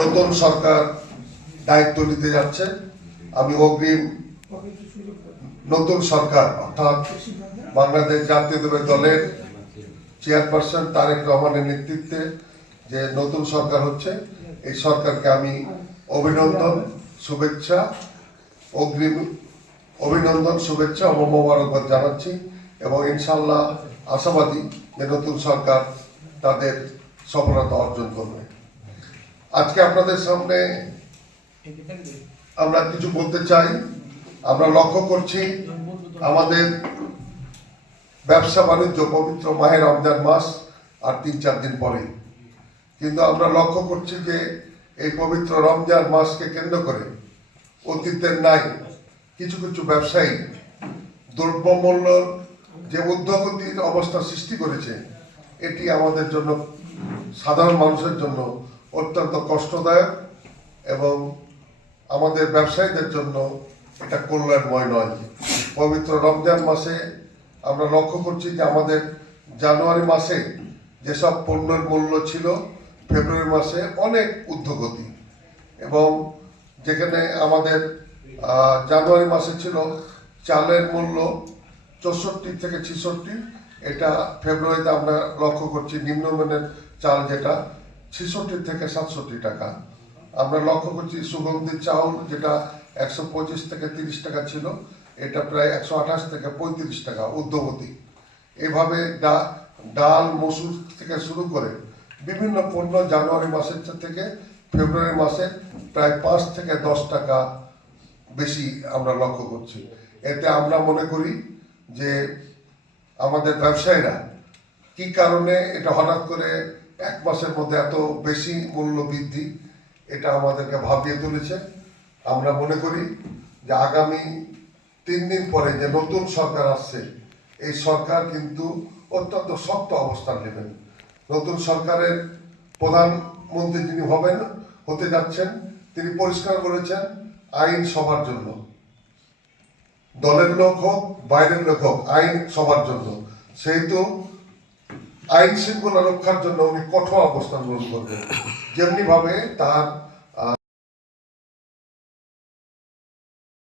নতুন সরকার দায়িত্ব নিতে যাচ্ছে। আমি অগ্রিম নতুন সরকার অর্থাৎ বাংলাদেশ জাতীয়তাবাদী দলের চেয়ারপারসন তারেক রহমানের নেতৃত্বে যে নতুন সরকার হচ্ছে, এই সরকারকে আমি অভিনন্দন, শুভেচ্ছা, অগ্রিম অভিনন্দন, শুভেচ্ছা ও মোবারকবাদ জানাচ্ছি এবং ইনশাল্লাহ আশাবাদী যে নতুন সরকার তাদের সফলতা অর্জন করবে। আজকে আপনাদের সামনে আমরা কিছু বলতে চাই। আমরা লক্ষ্য করছি আমাদের ব্যবসা বাণিজ্য পবিত্র মাহে রমজান মাস আর 3-4 দিন পরে, কিন্তু আমরা লক্ষ্য করছি যে এই পবিত্র রমজান মাসকে কেন্দ্র করে অতীতের নাই কিছু কিছু ব্যবসায়ী দ্রব্যমূল্য যে ঊর্ধ্বগতির অবস্থা সৃষ্টি করেছে, এটি আমাদের জন্য, সাধারণ মানুষের জন্য অত্যন্ত কষ্টদায়ক এবং আমাদের ব্যবসায়ীদের জন্য এটা কল্যাণময় নয়। পবিত্র রমজান মাসে আমরা লক্ষ্য করছি যে আমাদের জানুয়ারি মাসে যেসব পণ্যের মূল্য ছিল, ফেব্রুয়ারি মাসে অনেক ঊর্ধ্বগতি, এবং যেখানে আমাদের জানুয়ারি মাসে ছিল চালের মূল্য 64 থেকে 66, এটা ফেব্রুয়ারিতে আমরা লক্ষ্য করছি নিম্নমানের চাল যেটা 66 থেকে 67 টাকা। আমরা লক্ষ্য করছি সুগন্ধি চাউল যেটা 125 থেকে 30 টাকা ছিল, এটা প্রায় 128 থেকে 35 টাকা ঊর্ধ্বগতি। এভাবে ডাল, মসুর থেকে শুরু করে বিভিন্ন পণ্য জানুয়ারি মাসের থেকে ফেব্রুয়ারি মাসে প্রায় 5 থেকে 10 টাকা বেশি আমরা লক্ষ্য করছি। এতে আমরা মনে করি যে আমাদের ব্যবসায়ীরা কি কারণে এটা হঠাৎ করে এক মাসের মধ্যে এত বেশি মূল্য বৃদ্ধি, এটা আমাদেরকে ভাবিয়ে তুলেছে। আমরা মনে করি যে আগামী 3 দিন পরে যে নতুন সরকার আসছে, এই সরকার কিন্তু অত্যন্ত শক্ত অবস্থান নেবেন। নতুন সরকারের প্রধানমন্ত্রী যিনি হতে যাচ্ছেন, তিনি পরিষ্কার বলেছেন আইন সবার জন্য, দলের লোক হোক বাইরের লোক হোক, আইন সবার জন্য। সেহেতু আইন শৃঙ্খলা রক্ষার জন্য উনি কঠোর অবস্থান গ্রহণ করবেন। যেমনি ভাবে তার